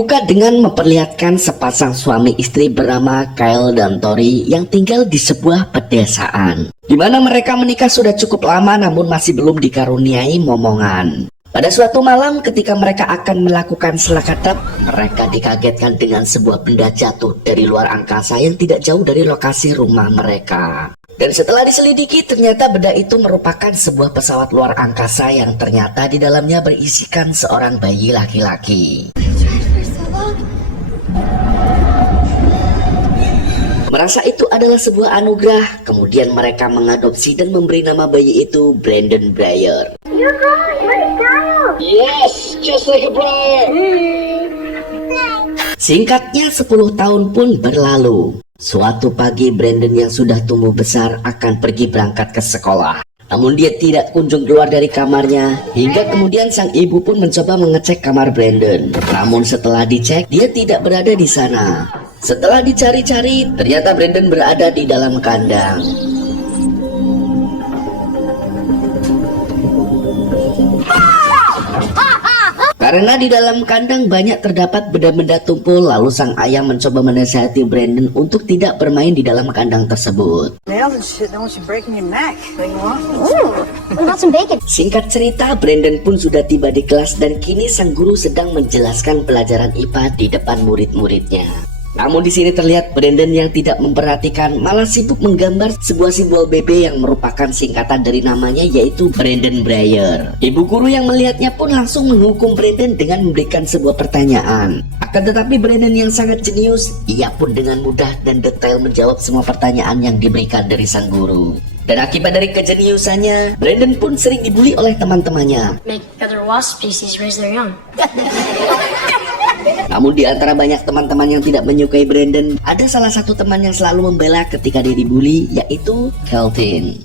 dibuka dengan memperlihatkan sepasang suami istri bernama Kyle dan Tori yang tinggal di sebuah pedesaan, di mana mereka menikah sudah cukup lama namun masih belum dikaruniai momongan. Pada suatu malam ketika mereka akan melakukan selakatap, mereka dikagetkan dengan sebuah benda jatuh dari luar angkasa yang tidak jauh dari lokasi rumah mereka. Dan setelah diselidiki, ternyata benda itu merupakan sebuah pesawat luar angkasa yang ternyata di dalamnya berisikan seorang bayi laki-laki. Merasa itu adalah sebuah anugerah, kemudian mereka mengadopsi dan memberi nama bayi itu Brandon Breyer. Yes, just like a Breyer. Singkatnya 10 tahun pun berlalu. Suatu pagi Brandon yang sudah tumbuh besar akan pergi berangkat ke sekolah. Namun dia tidak kunjung keluar dari kamarnya, hingga kemudian sang ibu pun mencoba mengecek kamar Brandon. Namun setelah dicek, dia tidak berada di sana. Setelah dicari-cari, ternyata Brandon berada di dalam kandang. Karena di dalam kandang banyak terdapat benda-benda tumpul, lalu sang ayah mencoba menasihati Brandon untuk tidak bermain di dalam kandang tersebut. Singkat cerita, Brandon pun sudah tiba di kelas dan kini sang guru sedang menjelaskan pelajaran IPA di depan murid-muridnya. Namun di sini terlihat Brandon yang tidak memperhatikan, malah sibuk menggambar sebuah simbol BB yang merupakan singkatan dari namanya, yaitu Brandon Breyer. Ibu guru yang melihatnya pun langsung menghukum Brandon dengan memberikan sebuah pertanyaan. Akan tetapi Brandon yang sangat jenius, ia pun dengan mudah dan detail menjawab semua pertanyaan yang diberikan dari sang guru. Dan akibat dari kejeniusannya, Brandon pun sering dibully oleh teman-temannya. Make other wasp species raise their young. Namun di antara banyak teman-teman yang tidak menyukai Brandon, ada salah satu teman yang selalu membela ketika dia dibully, yaitu Kelvin.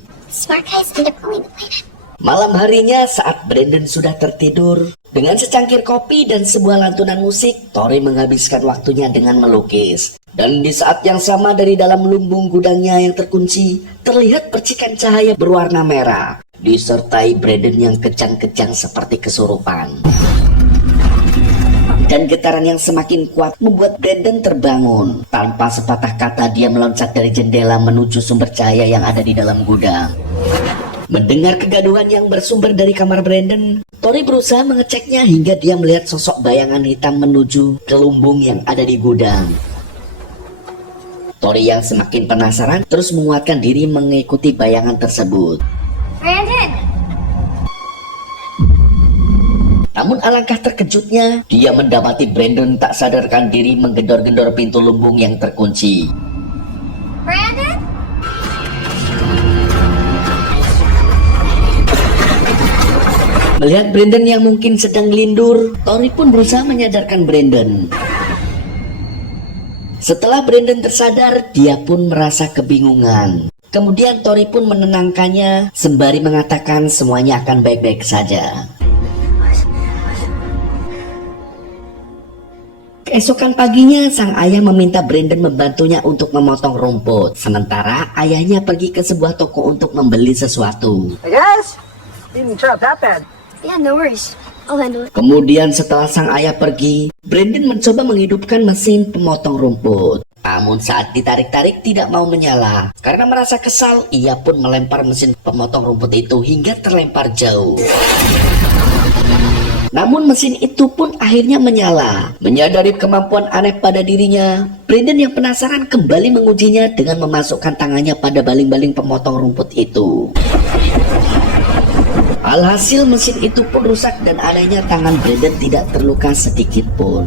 Malam harinya saat Brandon sudah tertidur, dengan secangkir kopi dan sebuah lantunan musik, Tori menghabiskan waktunya dengan melukis. Dan di saat yang sama dari dalam lumbung gudangnya yang terkunci, terlihat percikan cahaya berwarna merah, disertai Brandon yang kejang-kejang seperti kesurupan. Dan getaran yang semakin kuat membuat Brandon terbangun. Tanpa sepatah kata dia meloncat dari jendela menuju sumber cahaya yang ada di dalam gudang. Mendengar kegaduhan yang bersumber dari kamar Brandon, Tori berusaha mengeceknya hingga dia melihat sosok bayangan hitam menuju ke lumbung yang ada di gudang. Tori yang semakin penasaran terus menguatkan diri mengikuti bayangan tersebut. Brandon! Namun alangkah terkejutnya, dia mendapati Brandon tak sadarkan diri menggedor-gedor pintu lumbung yang terkunci. Brandon? Melihat Brandon yang mungkin sedang lindur, Tori pun berusaha menyadarkan Brandon. Setelah Brandon tersadar, dia pun merasa kebingungan. Kemudian Tori pun menenangkannya sembari mengatakan semuanya akan baik-baik saja. Keesokan paginya, sang ayah meminta Brandon membantunya untuk memotong rumput. Sementara ayahnya pergi ke sebuah toko untuk membeli sesuatu. Yeah, no worries. I'll handle it. Kemudian setelah sang ayah pergi, Brandon mencoba menghidupkan mesin pemotong rumput. Namun saat ditarik-tarik tidak mau menyala. Karena merasa kesal, ia pun melempar mesin pemotong rumput itu hingga terlempar jauh. Namun mesin itu pun akhirnya menyala. Menyadari kemampuan aneh pada dirinya, Brandon yang penasaran kembali mengujinya dengan memasukkan tangannya pada baling-baling pemotong rumput itu. Alhasil mesin itu pun rusak dan anehnya tangan Brandon tidak terluka sedikit pun.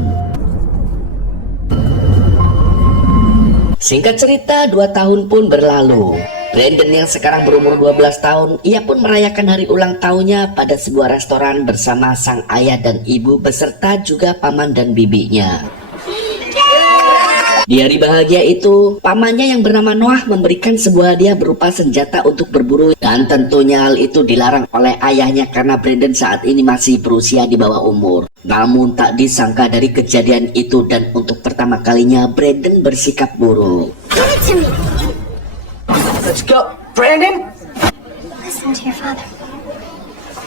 Singkat cerita, 2 tahun pun berlalu. Brandon yang sekarang berumur 12 tahun, ia pun merayakan hari ulang tahunnya pada sebuah restoran bersama sang ayah dan ibu beserta juga paman dan bibinya. Di hari bahagia itu, pamannya yang bernama Noah memberikan sebuah hadiah berupa senjata untuk berburu, dan tentunya hal itu dilarang oleh ayahnya karena Brandon saat ini masih berusia di bawah umur. Namun tak disangka dari kejadian itu dan untuk pertama kalinya Brandon bersikap buruk. Give it to me. Let's go, Brandon! Listen to your father.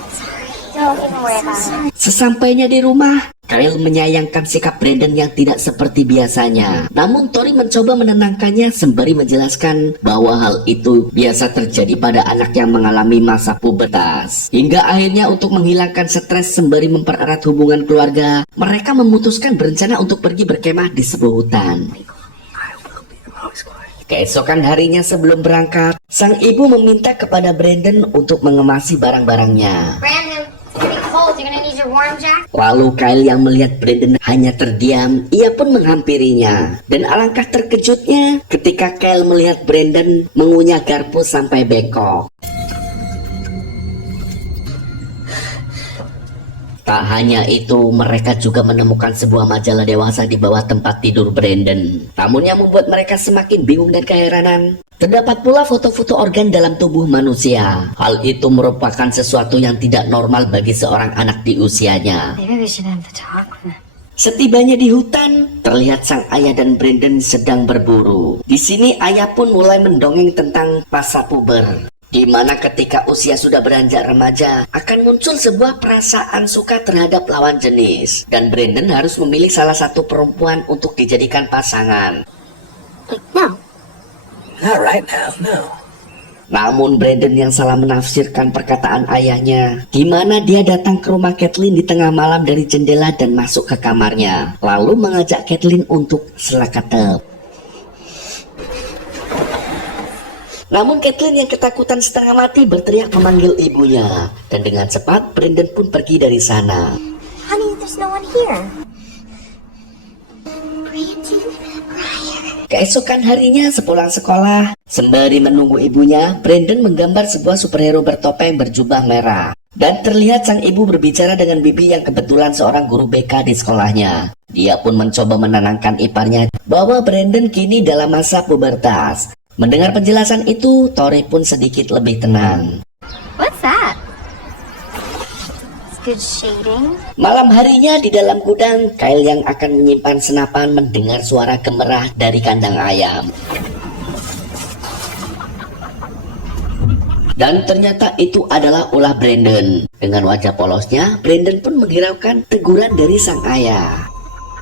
Sorry. Don't even worry about it. Sesampainya di rumah, Kyle menyayangkan sikap Brandon yang tidak seperti biasanya. Namun Tori mencoba menenangkannya sembari menjelaskan bahwa hal itu biasa terjadi pada anak yang mengalami masa pubertas. Hingga akhirnya untuk menghilangkan stres sembari mempererat hubungan keluarga, mereka memutuskan berencana untuk pergi berkemah di sebuah hutan. Keesokan harinya sebelum berangkat, sang ibu meminta kepada Brandon untuk mengemasi barang-barangnya. Brandon, it's getting cold. You're gonna need your warm jacket. Lalu Kyle yang melihat Brandon hanya terdiam, ia pun menghampirinya. Dan alangkah terkejutnya ketika Kyle melihat Brandon mengunyah garpu sampai bengkok. Tak hanya itu, mereka juga menemukan sebuah majalah dewasa di bawah tempat tidur Brandon. Namun yang membuat mereka semakin bingung dan keheranan, terdapat pula foto-foto organ dalam tubuh manusia. Hal itu merupakan sesuatu yang tidak normal bagi seorang anak di usianya. Maybe we should have the talk with him. Setibanya di hutan, terlihat sang ayah dan Brandon sedang berburu. Di sini ayah pun mulai mendongeng tentang masa puber, di mana ketika usia sudah beranjak remaja, akan muncul sebuah perasaan suka terhadap lawan jenis. Dan Brandon harus memilih salah satu perempuan untuk dijadikan pasangan. Like, no. Not right now, no. Namun Brandon yang salah menafsirkan perkataan ayahnya, di mana dia datang ke rumah Kathleen di tengah malam dari jendela dan masuk ke kamarnya, lalu mengajak Kathleen untuk selakatep. Namun Kathleen yang ketakutan setengah mati berteriak memanggil ibunya, dan dengan cepat Brandon pun pergi dari sana. Honey, there's no one here. Brandon, Ryan. Keesokan harinya sepulang sekolah, sembari menunggu ibunya, Brandon menggambar sebuah superhero bertopeng berjubah merah. Dan terlihat sang ibu berbicara dengan bibi yang kebetulan seorang guru BK di sekolahnya. Dia pun mencoba menenangkan iparnya bahwa Brandon kini dalam masa pubertas. Mendengar penjelasan itu, Tori pun sedikit lebih tenang. What's that? It's good shading. Malam harinya di dalam gudang, Kyle yang akan menyimpan senapan mendengar suara gemerah dari kandang ayam. Dan ternyata itu adalah ulah Brandon. Dengan wajah polosnya, Brandon pun menghiraukan teguran dari sang ayah.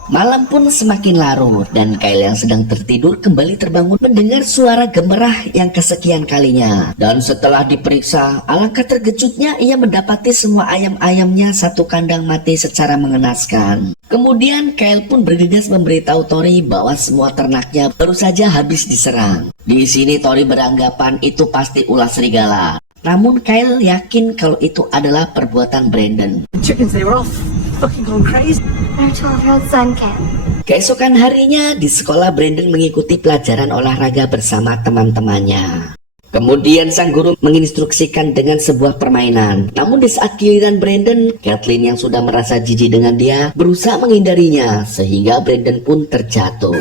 Malam pun semakin larut dan Kyle yang sedang tertidur kembali terbangun mendengar suara gemerah yang kesekian kalinya. Dan setelah diperiksa, alangkah terkejutnya ia mendapati semua ayam-ayamnya satu kandang mati secara mengenaskan. Kemudian Kyle pun bergegas memberitahu Tori bahwa semua ternaknya baru saja habis diserang. Di sini Tori beranggapan itu pasti ulah serigala. Namun Kyle yakin kalau itu adalah perbuatan Brandon. The chickens, they were all fucking going crazy. Our 12-year-old son can. Keesokan harinya di sekolah Brandon mengikuti pelajaran olahraga bersama teman-temannya. Kemudian sang guru menginstruksikan dengan sebuah permainan. Namun di saat giliran Brandon, Kathleen yang sudah merasa jijik dengan dia berusaha menghindarinya sehingga Brandon pun terjatuh.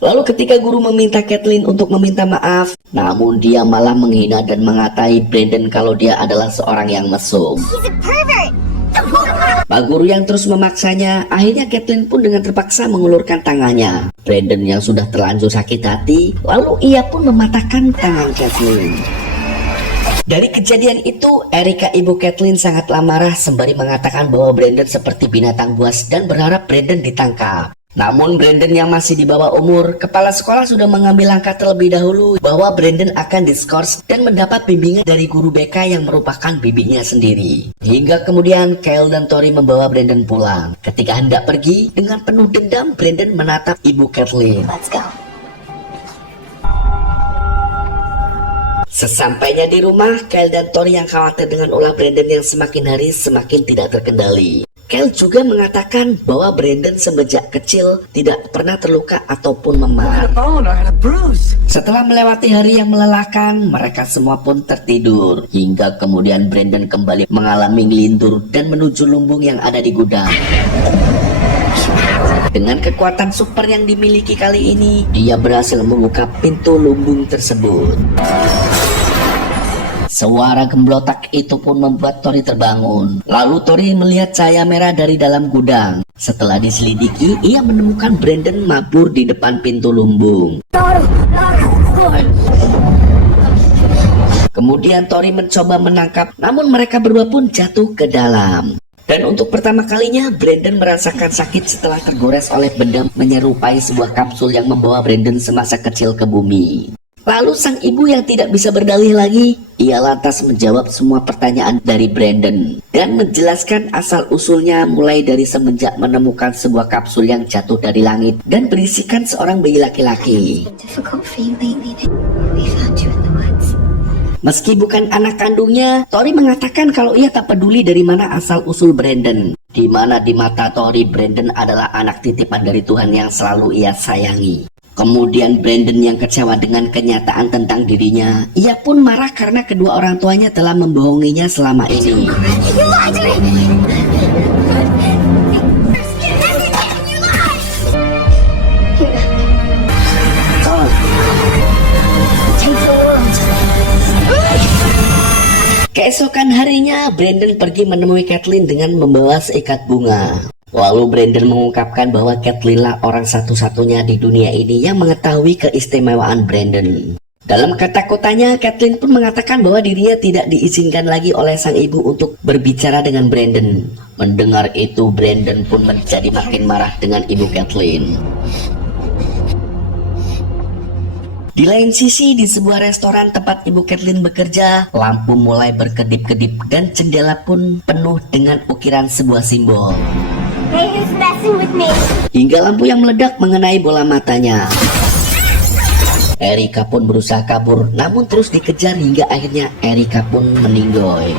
Lalu ketika guru meminta Kathleen untuk meminta maaf, namun dia malah menghina dan mengatai Brandon kalau dia adalah seorang yang mesum. He's a pervert. Pak guru yang terus memaksanya, akhirnya Kathleen pun dengan terpaksa mengulurkan tangannya. Brandon yang sudah terlanjur sakit hati, lalu ia pun mematahkan tangan Kathleen. Dari kejadian itu, Erika ibu Kathleen sangatlah marah sembari mengatakan bahwa Brandon seperti binatang buas dan berharap Brandon ditangkap. Namun Brandon yang masih di bawah umur, kepala sekolah sudah mengambil langkah terlebih dahulu bahwa Brandon akan diskors dan mendapat bimbingan dari guru BK yang merupakan bibinya sendiri. Hingga kemudian Kyle dan Tori membawa Brandon pulang. Ketika hendak pergi, dengan penuh dendam Brandon menatap ibu Kathleen. Let's go. Sesampainya di rumah, Kyle dan Tori yang khawatir dengan ulah Brandon yang semakin hari semakin tidak terkendali. Kyle juga mengatakan bahwa Brandon sejak kecil tidak pernah terluka ataupun memar. Bone or had a bruise. Setelah melewati hari yang melelahkan, mereka semua pun tertidur. Hingga kemudian Brandon kembali mengalami ngelindur dan menuju lumbung yang ada di gudang. Dengan kekuatan super yang dimiliki kali ini, dia berhasil membuka pintu lumbung tersebut. Suara gemblotak itu pun membuat Tori terbangun. Lalu Tori melihat cahaya merah dari dalam gudang. Setelah diselidiki, ia menemukan Brandon mabur di depan pintu lumbung. Kemudian Tori mencoba menangkap, namun mereka berdua pun jatuh ke dalam. Dan untuk pertama kalinya, Brandon merasakan sakit setelah tergores oleh benda menyerupai sebuah kapsul yang membawa Brandon semasa kecil ke bumi. Lalu sang ibu yang tidak bisa berdalih lagi, ia lantas menjawab semua pertanyaan dari Brandon dan menjelaskan asal-usulnya mulai dari semenjak menemukan sebuah kapsul yang jatuh dari langit dan berisikan seorang bayi laki-laki. Difficult for you lately. We found you in the woods. Meski bukan anak kandungnya, Tori mengatakan kalau ia tak peduli dari mana asal-usul Brandon. Di mana di mata Tori, Brandon adalah anak titipan dari Tuhan yang selalu ia sayangi. Kemudian Brandon yang kecewa dengan kenyataan tentang dirinya, ia pun marah karena kedua orang tuanya telah membohonginya selama ini. You lied to me! Keesokan harinya, Brandon pergi menemui Kathleen dengan membawa seikat bunga. Lalu Brandon mengungkapkan bahwa Kathleen lah orang satu-satunya di dunia ini yang mengetahui keistimewaan Brandon. Dalam ketakutannya, Kathleen pun mengatakan bahwa dirinya tidak diizinkan lagi oleh sang ibu untuk berbicara dengan Brandon. Mendengar itu, Brandon pun menjadi makin marah dengan ibu Kathleen. Di lain sisi, di sebuah restoran tempat ibu Kathleen bekerja, lampu mulai berkedip-kedip dan jendela pun penuh dengan ukiran sebuah simbol. Hey, who's messing with me? Hingga lampu yang meledak mengenai bola matanya. Erika pun berusaha kabur, namun terus dikejar hingga akhirnya Erika pun meninggoy.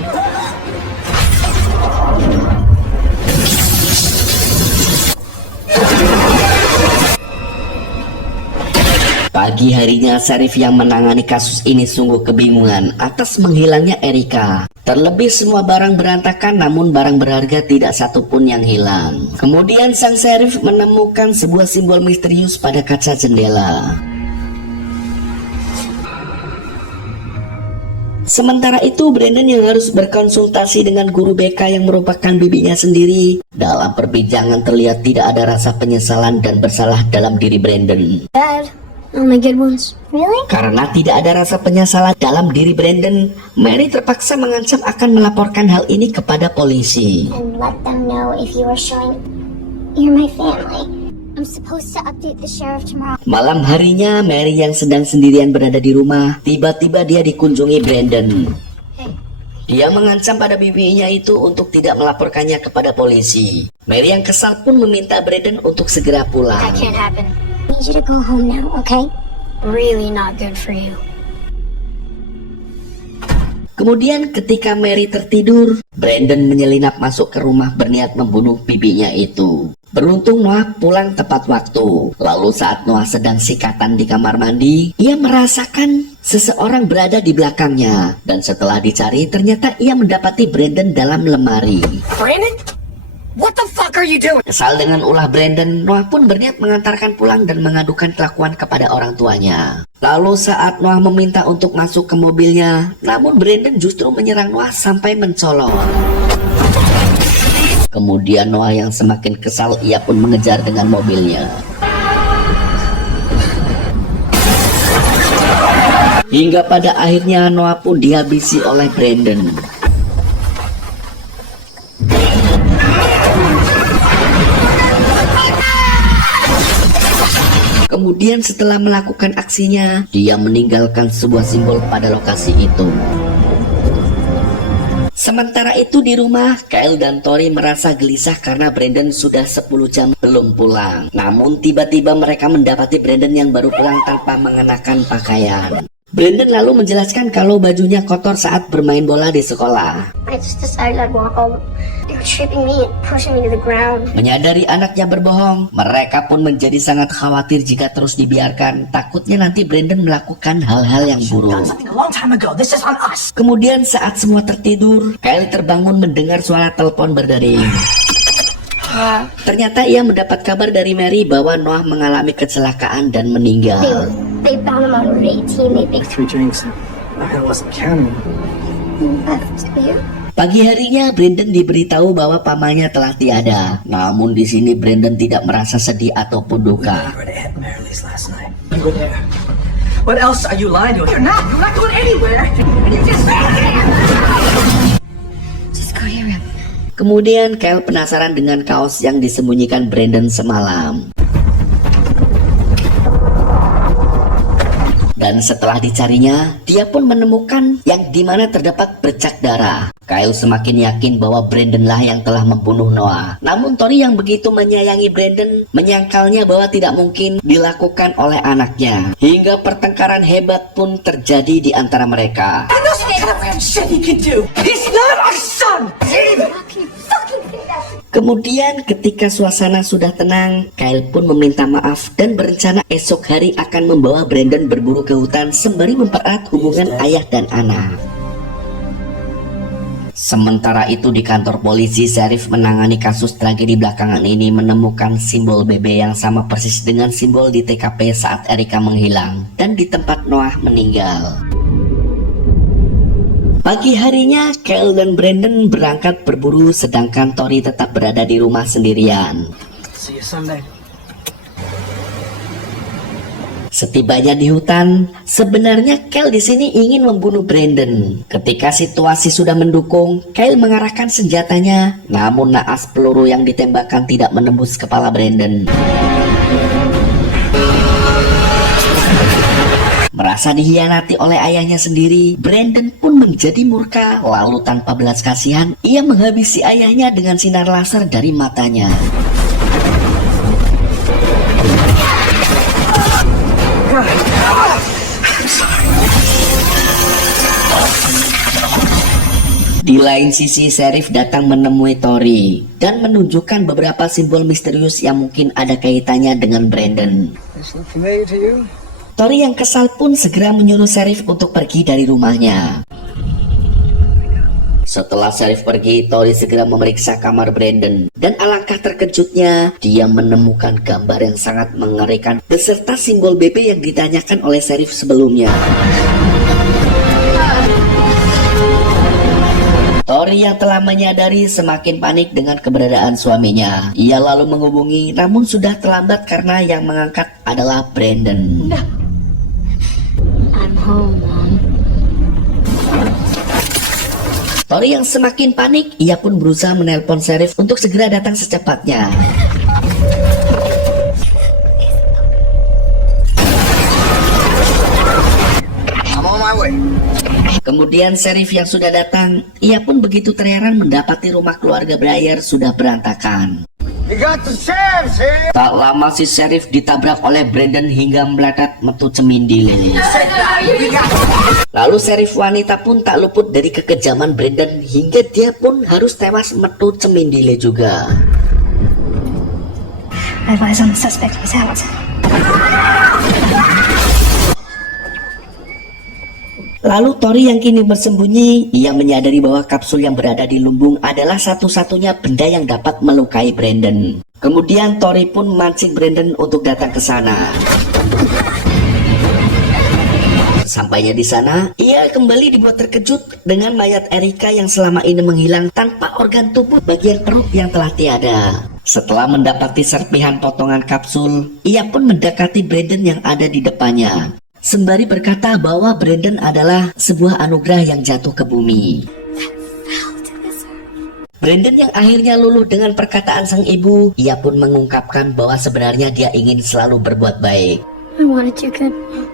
Pagi harinya, sheriff yang menangani kasus ini sungguh kebingungan atas menghilangnya Erika. Terlebih semua barang berantakan, namun barang berharga tidak satupun yang hilang. Kemudian sang sheriff menemukan sebuah simbol misterius pada kaca jendela. Sementara itu, Brandon yang harus berkonsultasi dengan guru BK yang merupakan bibinya sendiri. Dalam perbincangan terlihat tidak ada rasa penyesalan dan bersalah dalam diri Brandon. Dad, only good ones. Really? Karena tidak ada rasa penyesalan dalam diri Brandon, Mary terpaksa mengancam akan melaporkan hal ini kepada polisi. And let them know if you are showing you're my family. I'm supposed to update the sheriff tomorrow. Malam harinya, Mary yang sedang sendirian berada di rumah, tiba-tiba dia dikunjungi Brandon. Dia mengancam pada bibinya itu untuk tidak melaporkannya kepada polisi. Mary yang kesal pun meminta Brandon untuk segera pulang. That can't happen. I need you to go home now, okay? Really not good for you. Kemudian ketika Mary tertidur, Brandon menyelinap masuk ke rumah berniat membunuh bibinya itu. Beruntung Noah pulang tepat waktu. Lalu saat Noah sedang sikatan di kamar mandi, ia merasakan seseorang berada di belakangnya. Dan setelah dicari, ternyata ia mendapati Brandon dalam lemari. Brandon? What the fuck are you doing? Kesal dengan ulah Brandon, Noah pun berniat mengantarkan pulang dan mengadukan kelakuan kepada orang tuanya. Lalu saat Noah meminta untuk masuk ke mobilnya, namun Brandon justru menyerang Noah sampai mencolok. Kemudian Noah yang semakin kesal, ia pun mengejar dengan mobilnya. Hingga pada akhirnya Noah pun dihabisi oleh Brandon. Kemudian setelah melakukan aksinya, dia meninggalkan sebuah simbol pada lokasi itu. Sementara itu di rumah, Kyle dan Tori merasa gelisah karena Brandon sudah 10 jam belum pulang. Namun tiba-tiba mereka mendapati Brandon yang baru pulang tanpa mengenakan pakaian. Brandon lalu menjelaskan kalau bajunya kotor saat bermain bola di sekolah. I just decided I'd walk home. They were tripping me and pushing me to the ground. Menyadari anaknya berbohong, mereka pun menjadi sangat khawatir jika terus dibiarkan. Takutnya nanti Brandon melakukan hal-hal yang buruk. Something a long time ago. This is on us. Kemudian saat semua tertidur, Kyle terbangun mendengar suara telepon berdering. Ternyata ia mendapat kabar dari Mary bahwa Noah mengalami kecelakaan dan meninggal. They found him on Route 18. They think 3 drinks. I wasn't counting. that's weird. Pagi harinya, Brandon diberitahu bahwa pamannya telah tiada. Namun di sini Brandon tidak merasa sedih ataupun duka. We were at Aunt Marily's last night. You were there. What else are you lying to? You're not. You're not going anywhere. And you just stand there. Just go to your room. Kemudian Kyle penasaran dengan kaos yang disembunyikan Brandon semalam. Dan setelah dicarinya, dia pun menemukan yang dimana terdapat bercak darah. Kyle semakin yakin bahwa Brandon lah yang telah membunuh Noah. Namun Tori yang begitu menyayangi Brandon menyangkalnya bahwa tidak mungkin dilakukan oleh anaknya. Hingga pertengkaran hebat pun terjadi di antara mereka. And that's the kind of man shit he can do. He's not our son. How can you fucking say that? Kemudian ketika suasana sudah tenang, Kyle pun meminta maaf dan berencana esok hari akan membawa Brandon berburu ke hutan sembari mempererat hubungan ayah dan anak. Sementara itu di kantor polisi, sheriff menangani kasus tragedi belakangan ini menemukan simbol BB yang sama persis dengan simbol di TKP saat Erica menghilang dan di tempat Noah meninggal. Pagi harinya, Kyle dan Brandon berangkat berburu sedangkan Tori tetap berada di rumah sendirian. See you Sunday. Setibanya di hutan, sebenarnya Kyle di sini ingin membunuh Brandon. Ketika situasi sudah mendukung, Kyle mengarahkan senjatanya, namun naas peluru yang ditembakkan tidak menembus kepala Brandon. Merasa dihianati oleh ayahnya sendiri, Brandon pun menjadi murka, lalu tanpa belas kasihan, ia menghabisi ayahnya dengan sinar laser dari matanya. Di lain sisi, sheriff datang menemui Tori dan menunjukkan beberapa simbol misterius yang mungkin ada kaitannya dengan Brandon. This look familiar to you? Tori yang kesal pun segera menyuruh sheriff untuk pergi dari rumahnya. Setelah sheriff pergi, Tori segera memeriksa kamar Brandon. Dan alangkah terkejutnya, dia menemukan gambar yang sangat mengerikan beserta simbol BB yang ditanyakan oleh sheriff sebelumnya. Tori yang telah menyadari semakin panik dengan keberadaan suaminya. Ia lalu menghubungi, namun sudah terlambat karena yang mengangkat adalah Brandon. I'm home, Mom. Tori yang semakin panik, ia pun berusaha menelpon sheriff untuk segera datang secepatnya. I'm on my way. Kemudian sheriff yang sudah datang, ia pun begitu terheran mendapati rumah keluarga Breyer sudah berantakan. You got the chance here. Tak lama si sheriff ditabrak oleh Brandon hingga melekat metu cemindi lilis. Lalu sheriff wanita pun tak luput dari kekejaman Brandon hingga dia pun harus tewas metu cemindile juga. My advice on the suspect was out. Lalu Tori yang kini bersembunyi, ia menyadari bahwa kapsul yang berada di lumbung adalah satu-satunya benda yang dapat melukai Brandon. Kemudian Tori pun memancing Brandon untuk datang ke sana. Sampainya di sana, ia kembali dibuat terkejut dengan mayat Erica yang selama ini menghilang tanpa organ tubuh bagian perut yang telah tiada. Setelah mendapati serpihan potongan kapsul, ia pun mendekati Brandon yang ada di depannya. Sembari berkata bahwa Brandon adalah sebuah anugerah yang jatuh ke bumi. Brandon yang akhirnya luluh dengan perkataan sang ibu, ia pun mengungkapkan bahwa sebenarnya dia ingin selalu berbuat baik. I wanted you good, Mom.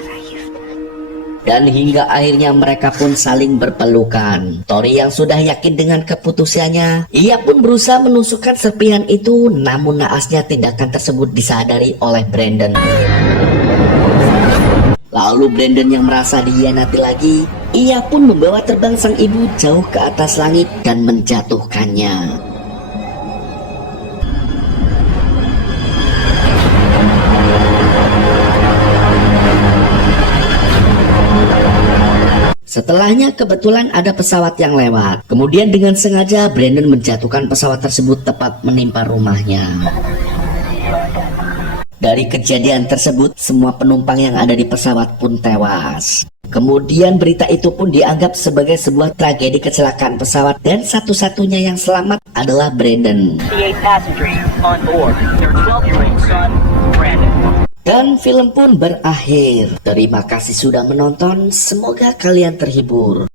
Whatever you've done. Dan hingga akhirnya mereka pun saling berpelukan. Tori yang sudah yakin dengan keputusannya, ia pun berusaha menusukkan serpihan itu, namun naasnya tindakan tersebut disadari oleh Brandon. Lalu Brandon yang merasa dihianati lagi, ia pun membawa terbang sang ibu jauh ke atas langit dan menjatuhkannya. Setelahnya kebetulan ada pesawat yang lewat. Kemudian dengan sengaja Brandon menjatuhkan pesawat tersebut tepat menimpa rumahnya. Dari kejadian tersebut, semua penumpang yang ada di pesawat pun tewas. Kemudian berita itu pun dianggap sebagai sebuah tragedi kecelakaan pesawat dan satu-satunya yang selamat adalah Brandon. The 8 passengers on board, their 12-year-old son, Brandon. Dan film pun berakhir. Terima kasih sudah menonton, semoga kalian terhibur.